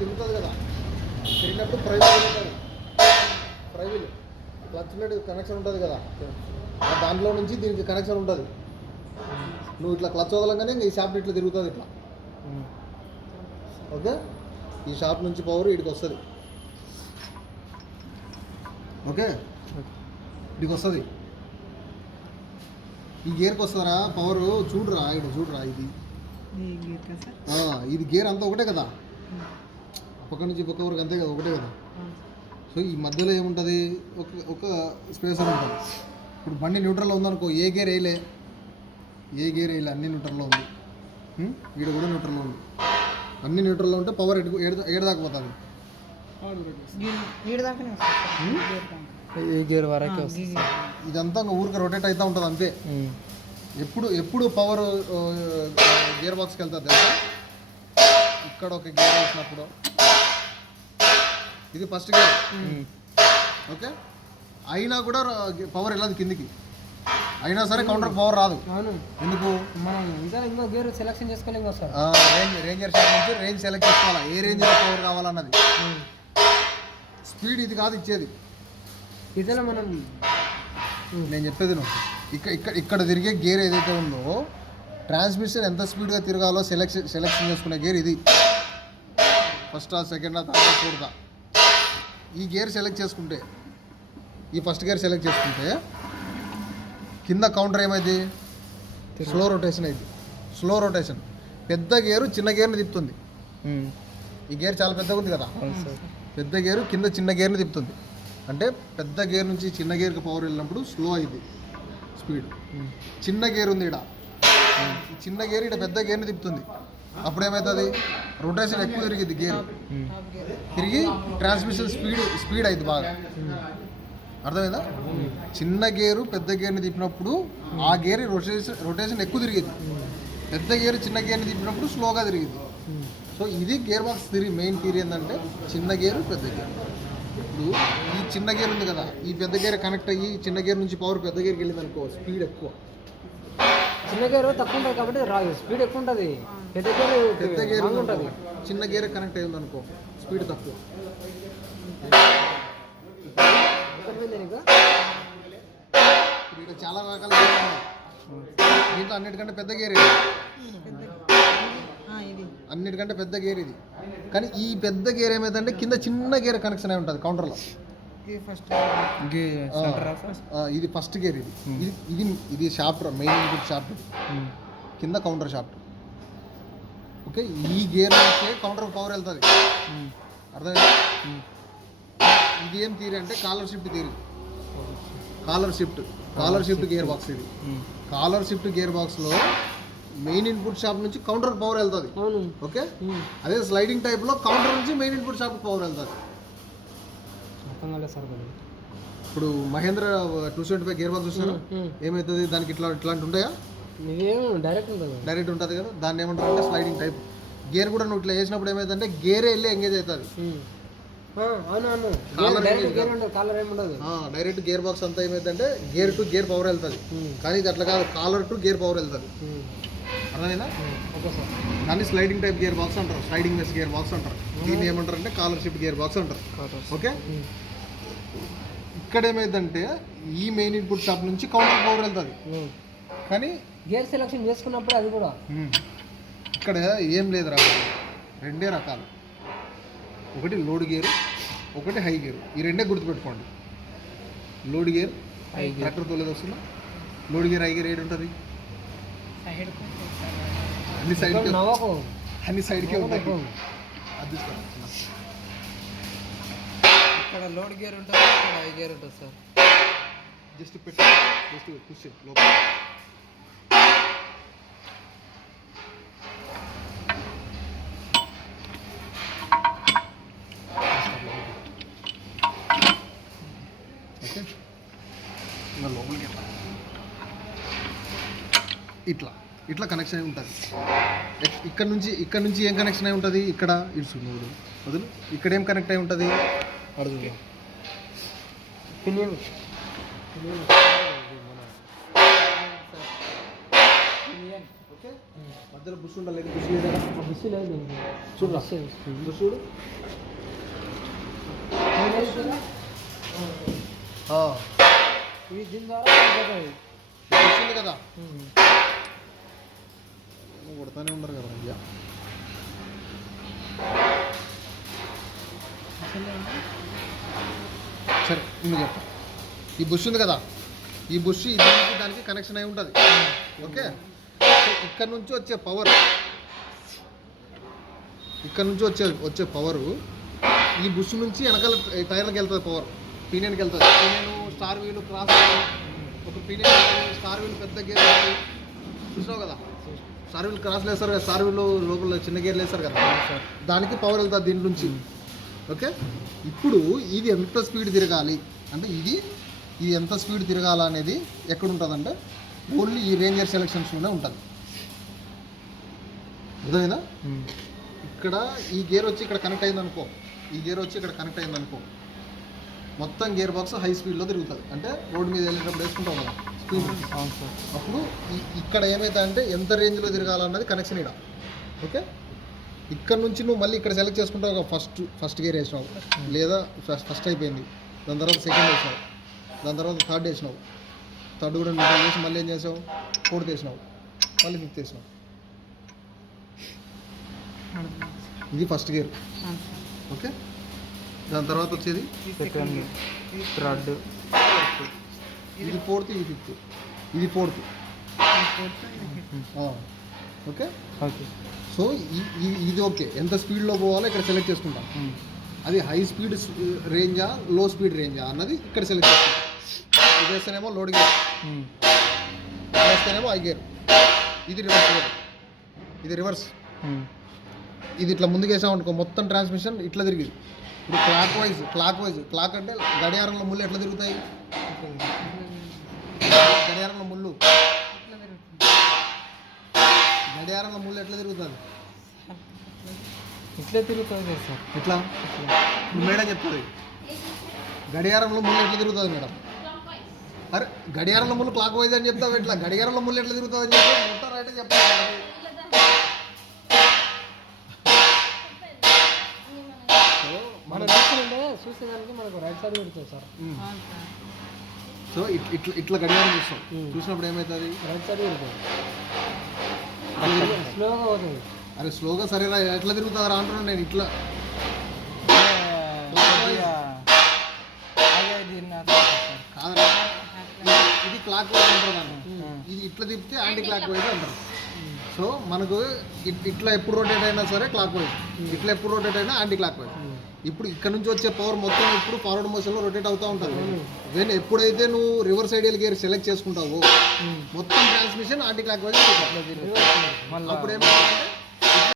తిరుగుతుంది కదా, తిరిగినప్పుడు ఫ్రైవీల్ ఉంటుంది. ఫ్రైవీల్ క్లచ్ ప్లేట్ కనెక్షన్ ఉంటుంది కదా, దాంట్లో నుంచి దీనికి కనెక్షన్ ఉంటుంది. నువ్వు ఇట్లా క్లచ్ వదలంగానే ఈ షాప్ ఇట్లా తిరుగుతుంది ఇట్లా. ఓకే, ఈ షాప్ నుంచి పవర్ ఇక్కడికి వస్తుంది. ఓకే, ఇక్కడికి వస్తుంది. ఈ గేర్కి వస్తారా పవర్? చూడరా ఇక్కడ చూడరా, ఇది గేర్ అంతా ఒకటే కదా, పక్క నుంచి పక్క వరకు అంతే కదా, ఒకటే కదా. సో ఈ మధ్యలో ఏముంటుంది, ఒక స్పేసర్ ఉంటుంది. ఇప్పుడు బండి న్యూట్రల్లో ఉందనుకో, ఏ గేర్ వేయలే, అన్ని న్యూట్రల్లో ఉంది. ఈడ కూడా న్యూట్రల్లో ఉంది. అన్ని న్యూట్రల్లో ఉంటే పవర్ ఏడు దాకా పోతుంది. ఇదంతా ఊరికి రొటేట్ అవుతూ ఉంటుంది అంతే. ఎప్పుడు పవర్ గేర్ బాక్స్కి వెళ్తుంది తెలుసా? ఇక్కడ ఒక గేర్ వేసినప్పుడు, ఇది ఫస్ట్ గేర్. ఓకే, అయినా కూడా పవర్ వెళ్ళదు కిందికి, అయినా సరే కౌంటర్ పవర్ రాదు. ఎందుకు? మనం ఇంకా ఇంకో గేర్ సెలెక్షన్ చేసుకోలేము సార్. రేంజర్ షాప్ నుంచి రేంజ్ సెలెక్ట్ చేసుకోవాలా, ఏ రేంజ్లో పవర్ కావాలన్నది. స్పీడ్ ఇది కాదు ఇచ్చేది. ఇదేనా మనం, నేను చెప్పేది నువ్వు ఇక్కడ తిరిగే గేర్ ఏదైతే ఉందో, ట్రాన్స్మిషన్ ఎంత స్పీడ్గా తిరగాలో సెలెక్షన్ చేసుకునే గేర్ ఇది. ఫస్టా, సెకండా, థర్డా, ఫోర్తా, ఈ గేర్ సెలెక్ట్ చేసుకుంటే, ఈ ఫస్ట్ గేర్ సెలెక్ట్ చేసుకుంటే కింద కౌంటర్ ఏమైంది? స్లో రొటేషన్ అయింది. స్లో రొటేషన్ పెద్ద గేరు చిన్న గేర్ని తిప్పుతుంది. ఈ గేర్ చాలా పెద్దగా ఉంది కదా, పెద్ద గేరు కింద చిన్న గేర్ని తిప్పుతుంది. అంటే పెద్ద గేర్ నుంచి చిన్న గేర్కి పవర్ వెళ్ళినప్పుడు స్లో అయింది స్పీడ్. చిన్న గేర్ ఉంది ఇక్కడ, చిన్న గేర్ ఇక్కడ పెద్ద గేర్ని తిప్పుతుంది. అప్పుడు ఏమవుతుంది? రొటేషన్ ఎక్కువ తిరిగింది, గేర్ తిరిగి ట్రాన్స్మిషన్ స్పీడ్ అయింది బాగా. అర్థమైందా? చిన్న గేరు పెద్ద గేర్ని తిప్పినప్పుడు ఆ గేర్ రొటేషన్ ఎక్కువ తిరిగింది, పెద్ద గేరు చిన్న గేర్ని తిప్పినప్పుడు స్లోగా తిరిగింది. సో ఇది గేర్ బాక్స్ మెయిన్ థియరీ ఏంటంటే, చిన్న గేరు పెద్ద గేర్. ఇప్పుడు ఈ చిన్న గేర్ ఉంది కదా, ఈ పెద్ద గేర్ కనెక్ట్ అయ్యి చిన్న గేర్ నుంచి పవర్ పెద్ద గేర్కి వెళ్ళింది అనుకో, స్పీడ్ ఎక్కువ. చిన్న గేర్ తక్కువ ఉంటుంది కాబట్టి రాదు, స్పీడ్ ఎక్కువ ఉంటుంది. పెద్ద గేర్ ఉంటుంది, చిన్న గేర్ కనెక్ట్ అయ్యింది అనుకో, స్పీడ్ తక్కువ. చాలా రకాల గేర్ ఉన్నాయి. దీంట్లో అన్నిటికంటే పెద్ద గేర్ ఇది, అన్నిటికంటే పెద్ద గేర్ ఇది. కానీ ఈ పెద్ద గేర్ ఏమైందంటే కింద చిన్న గేర్ కనెక్షన్ అయి ఉంటుంది కౌంటర్లో. ఇది ఫస్ట్ గేర్. ఇది షాఫ్ట్, మెయిన్ ఇన్పుట్ షాఫ్ట్, కింద కౌంటర్ షాఫ్ట్. ఓకే, ఈ గేర్ నుంచే కౌంటర్ పవర్ వెళ్తుంది. అర్థమైందా? ఇది ఏం థియరీ అంటే collar shift theory. Collar shift gear box ఇది. కాలర్ షిఫ్ట్ గేర్ బాక్స్లో మెయిన్ ఇన్పుట్ షాప్ నుంచి కౌంటర్ పవర్ వెళ్తుంది. ఓకే, అదే స్లైడింగ్ టైప్లో కౌంటర్ నుంచి మెయిన్ ఇన్పుట్ షాప్ పవర్ వెళ్తుంది. ఇప్పుడు మహేంద్ర 275 గేర్ బాక్స్ చూసారా, ఏమవుతుంది? దానికి ఇట్లాంటి ఉంటాయా? డైరెక్ట్ ఉంటుంది కదా, దాన్ని ఏమంటారు అంటే స్లైడింగ్ టైప్ గేర్. కూడా నువ్వు ఇట్లా వేసినప్పుడు ఏమైందంటే గేరే వెళ్ళి ఎంగేజ్ అవుతుంది. డైరెక్ట్ గేర్ బాక్స్ అంతా ఏమైందంటే గేర్ టు గేర్ పవర్ వెళ్తుంది. కానీ ఇది అట్లా కాదు, కాలర్ టు గేర్ పవర్ వెళ్తుంది. అర్థమైందా? దాన్ని స్లైడింగ్ టైప్ గేర్ బాక్స్ అంటారు, స్లైడింగ్ మెస్ గేర్ బాక్స్ అంటారు. దీన్ని ఏమంటారు అంటే కాలర్ షిఫ్ట్ గేర్ బాక్స్ అంటారు. ఓకే, ఇక్కడ ఏమైందంటే ఈ మెయిన్ ఇన్పుట్ షాప్ నుంచి కౌంటర్ పవర్ వెళ్తుంది. కానీ గేర్ సెలెక్షన్ చేసుకున్నప్పుడు అది కూడా ఇక్కడ ఏం లేదురా, రెండే రకాలు. ఒకటి లోడ్ గేరు, ఒకటి హై గేరు. ఈ రెండే గుర్తుపెట్టుకోండి. లోడ్ గేర్ ట్రాక్టర్ తోలేదు వస్తుందా, లోడ్ గేర్ హై గేర్ ఏడు ఉంటుంది, అన్ని సైడ్కే ఉంటాయి. అది ఇక్కడ లోడ్ గేర్ ఉంటుంది, ఇక్కడ హై గేర్ ఉంటుంది సార్. జస్ట్ పెట్టి జస్ట్ పుష్ లోపల. ఓకే, లోపలికి ఇట్లా కనెక్షన్ అయి ఉంటుంది. ఇక్కడ నుంచి ఏం కనెక్షన్ అయి ఉంటుంది? ఇక్కడ ఇట్స్ వదులు, ఇక్కడ ఏం కనెక్ట్ అయి ఉంటుంది? అడుగు ఓకే, మధ్యలో మధ్యలో బుష్ ఉండాలి, బుష్ లేదా బుస్ లేదు దీనికి. చూడు బుస్ లేదు. బుష్ చూడు. ఇది దీని ద్వారా పోతుంది. బుష్ ఉంది కదా, కొడతానే ఉన్నారు కదా అయ్యా. సరే నువ్వు చెప్పు. ఈ బుష్ ఉంది కదా, ఈ బుష్ దీనికి దానికి కనెక్షన్ అయి ఉంటుంది. ఓకే, సో ఇక్కడ నుంచి వచ్చే పవర్, ఇక్కడ నుంచి వచ్చే పవరు ఈ బుష్ నుంచి వెనకాల టైర్లకు వెళ్తుంది, పవర్ పీనియన్కి వెళ్తుంది. పీనియన్ స్టార్ వీలు క్రాస్, ఒక పీనియన్ స్టార్ వీలు పెద్ద గేర్ చూసినావు కదా, స్టార్ వీల్ క్రాస్లు వేస్తారు కదా, స్టార్ వీలు లోపల చిన్న గేర్లు వేస్తారు కదా, దానికి పవర్ వెళ్తుంది దీని నుంచి. ఓకే, ఇప్పుడు ఇది ఎంత స్పీడ్ తిరగాలి అంటే ఇది ఎంత స్పీడ్ తిరగాల అనేది ఎక్కడ ఉంటుందంటే ఓన్లీ ఈ రేంజర్ సెలెక్షన్స్లోనే ఉంటుంది. అర్థమైందా? ఇక్కడ ఈ గేర్ వచ్చి ఇక్కడ కనెక్ట్ అయిందనుకో, ఈ గేర్ వచ్చి ఇక్కడ కనెక్ట్ అయిందనుకో, మొత్తం గేర్ బాక్స్ హై స్పీడ్లో తిరుగుతుంది. అంటే రోడ్డు మీద వెళ్ళేటప్పుడు వేసుకుంటాం కదా స్పీడ్. అవును సార్. అప్పుడు ఇక్కడ ఏమవుతుందంటే ఎంత రేంజ్లో తిరగాలన్నది కనెక్షన్ ఇక్కడ. ఓకే, ఇక్కడ నుంచి నువ్వు మళ్ళీ ఇక్కడ సెలెక్ట్ చేసుకుంటావు ఒక ఫస్ట్ గేర్ వేసినావు, లేదా ఫస్ట్ అయిపోయింది, దాని తర్వాత సెకండ్ వేసినావు, దాని తర్వాత థర్డ్ వేసినావు, థర్డ్ కూడా నువ్వు వేసి మళ్ళీ ఏం చేసావు, ఫోర్త్ వేసినావు, మళ్ళీ ఫిఫ్త్ వేసినావు. ఇది ఫస్ట్ గేర్. ఓకే, దాని తర్వాత వచ్చేది సెకండ్, థర్డ్, ఇది ఫోర్త్, ఇది ఫిఫ్త్, ఇది ఫోర్త్. Okay okay. సో ఇది ఓకే, ఎంత స్పీడ్లో పోవాలో ఇక్కడ సెలెక్ట్ చేసుకుంటాం. అది హై స్పీడ్ రేంజా లో స్పీడ్ రేంజా అన్నది ఇక్కడ సెలెక్ట్ చేసుకుంటాం. ఇది వేస్తేనేమో లోడ్ గేర్, వేస్తేనేమో ఐ గేర్. ఇది రివర్స్ గేర్, ఇది రివర్స్. ఇది ఇట్లా ముందుకు వేసామనుకో మొత్తం ట్రాన్స్మిషన్ ఇట్లా తిరిగింది. ఇప్పుడు క్లాక్ అంటే గడియారంలో ముళ్ళు ఎట్లా తిరుగుతాయి, గడియారంలో ముళ్ళు ఎట్లా తిరుగుతుంది, ఇట్లా తిరుగుతుంది సార్. ఎట్లా మేడం చెప్తుంది, గడియారంలో ముళ్ళు ఎట్లా తిరుగుతుంది మేడం. అరే గడియారంలో ముళ్ళు క్లాక్ వైజ్ అని చెప్తావు, ఎట్లా గడియారంలో ముళ్ళు ఎట్లా తిరుగుతుంది అని చెప్పి మొత్తం రైట్ చెప్తాను. మనం చూసేదానికి మనకు రైట్ సైడ్ పెడుతుంది సార్. సో ఇట్లా గడియారం చూస్తాం, చూసినప్పుడు ఏమవుతుంది, రైట్ సైడ్ పెడుతుంది, స్లోగా పోతుంది. అరే స్లోగా సరేనా ఎట్లా తిరుగుతుందా అంటున్నాను నేను. ఇట్లా కాదు, ఇది క్లాక్ వైజ్ అంటారు దాన్ని, ఇది ఇట్లా తిప్పితే యాంటీ క్లాక్ వైజ్ అంటారు. సో మనకు ఇట్లా ఎప్పుడు రొటేట్ అయినా సరే క్లాక్ వైజ్, ఇట్లా ఎప్పుడు రొటేట్ అయినా యాంటీ క్లాక్ వైజ్. ఇప్పుడు ఇక్కడ నుంచి వచ్చే పవర్ మొత్తం ఇప్పుడు ఫార్వర్డ్ మోషన్లో రొటేట్ అవుతూ ఉంటుంది. వెన్ ఎప్పుడైతే నువ్వు రివర్స్ ఐడియల్ గేర్ సెలెక్ట్ చేసుకుంటావో మొత్తం ట్రాన్స్మిషన్ యాంటీ క్లాక్ వైజ్. అప్పుడు ఏమంటే